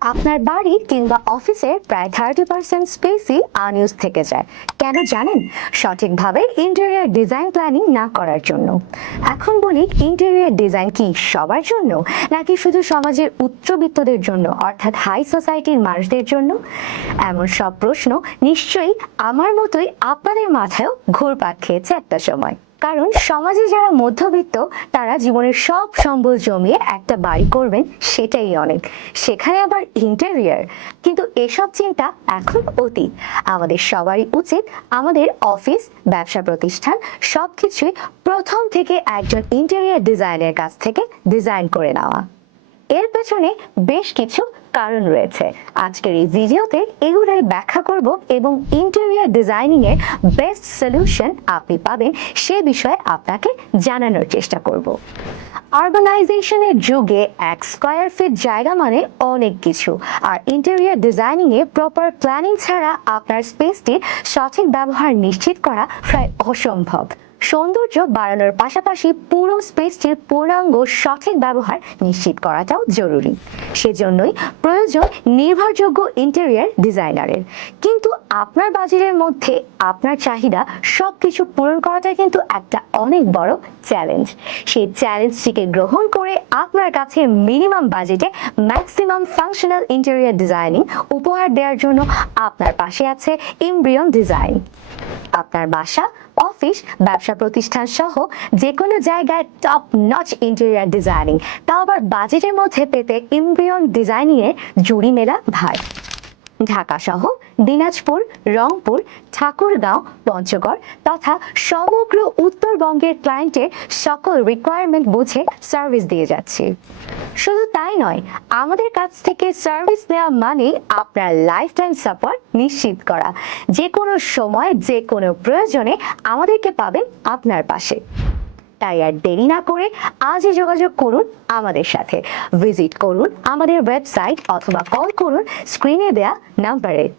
আপনার বাড়ি কিংবা অফিসের প্রায় 30% স্পেসই আনইউজ থেকে যায়। কেন জানেন? সঠিকভাবে ইন্টেরিয়র ডিজাইন প্ল্যানিং না করার জন্য। এখন বলি, ইন্টেরিয়র ডিজাইন কি সবার জন্য, নাকি শুধু সমাজের উচ্চবিত্তদের জন্য, অর্থাৎ হাই সোসাইটির মানুষদের জন্য? এমন সব প্রশ্ন নিশ্চয়ই আমার মতোই আপনাদের মাথায়ও ঘুরপাক খেয়েছে একটা সময়। কারণ সমাজে যারা মধ্যবিত্ত, তারা জীবনের সব সম্বল জমিয়ে একটা বাড়ি করবেন, সেটাই অনেক। সেখানে আবার ইন্টেরিয়র। কিন্তু এসব চিন্তা এখন অতীত। আমাদের সবারই উচিত আমাদের অফিস, ব্যবসা প্রতিষ্ঠান সবকিছুই প্রথম থেকে একজন ইন্টেরিয়র ডিজাইনের কাছ থেকে ডিজাইন করে নেওয়া। এর পেছনে বেশ কিছু কারণ রয়েছে। আজকের এই ভিডিওতে এগুলোই ব্যাখ্যা করব এবং ইন্টেরিয়র ডিজাইনিং এর বেস্ট সলিউশন আপনি পাবেন সে বিষয়ে আপনাকে জানানোর চেষ্টা করব। আরবানাইজেশনের যুগে এক স্কয়ার ফিট জায়গা মানে অনেক কিছু, আর ইন্টেরিয়র ডিজাইনিং এ প্রপার প্ল্যানিং ছাড়া আপনার স্পেসটির সঠিক ব্যবহার নিশ্চিত করা প্রায় অসম্ভব। সৌন্দর্য বাড়ানোর পাশাপাশি পুরো স্পেসটির পূর্ণাঙ্গ সঠিক ব্যবহার নিশ্চিত করাটাও জরুরি। সেজন্যই প্রয়োজন নির্ভরযোগ্য ইন্টেরিয়র ডিজাইনারের। কিন্তু আপনার বাজেটের মধ্যে আপনার চাহিদা সবকিছু পূরণ করাটা কিন্তু একটা অনেক বড় চ্যালেঞ্জ। সেই চ্যালেঞ্জটিকে গ্রহণ করে আপনার কাছে মিনিমাম বাজেটে ম্যাক্সিমাম ফাংশনাল ইন্টেরিয়র ডিজাইনিং উপহার দেওয়ার জন্য আপনার পাশে আছে এমব্রিয়ন ডিজাইন। আপনার বাসা, অফিস, ব্যবসা প্রতিষ্ঠান সহ যে কোনো জায়গায় টপ নচ ইন্টেরিয়র ডিজাইনিং, তাও আবার বাজেটের মধ্যে পেতে এমব্রিয়ন ডিজাইনিং এর জুড়ি মেলা ভার। ঢাকা সহ দিনাজপুর, রংপুর, ঠাকুরগাঁও, পঞ্চগড় তথা সমগ্র উত্তরবঙ্গের ক্লায়েন্টের সকল রিকোয়ারমেন্ট বুঝে সার্ভিস দিয়ে যাচ্ছি। শুধু তাই নয়, আমাদের কাছ থেকে সার্ভিস নেওয়া মানে আপনার লাইফ টাইম সাপোর্ট নিশ্চিত করা। যে কোনো সময়, যে কোনো প্রয়োজনে আমাদেরকে পাবেন আপনার পাশে। তাই আর দেরি না করে আজই যোগাযোগ করুন আমাদের সাথে। ভিজিট করুন আমাদের ওয়েবসাইট অথবা কল করুন স্ক্রিনে দেয়া নাম্বারে।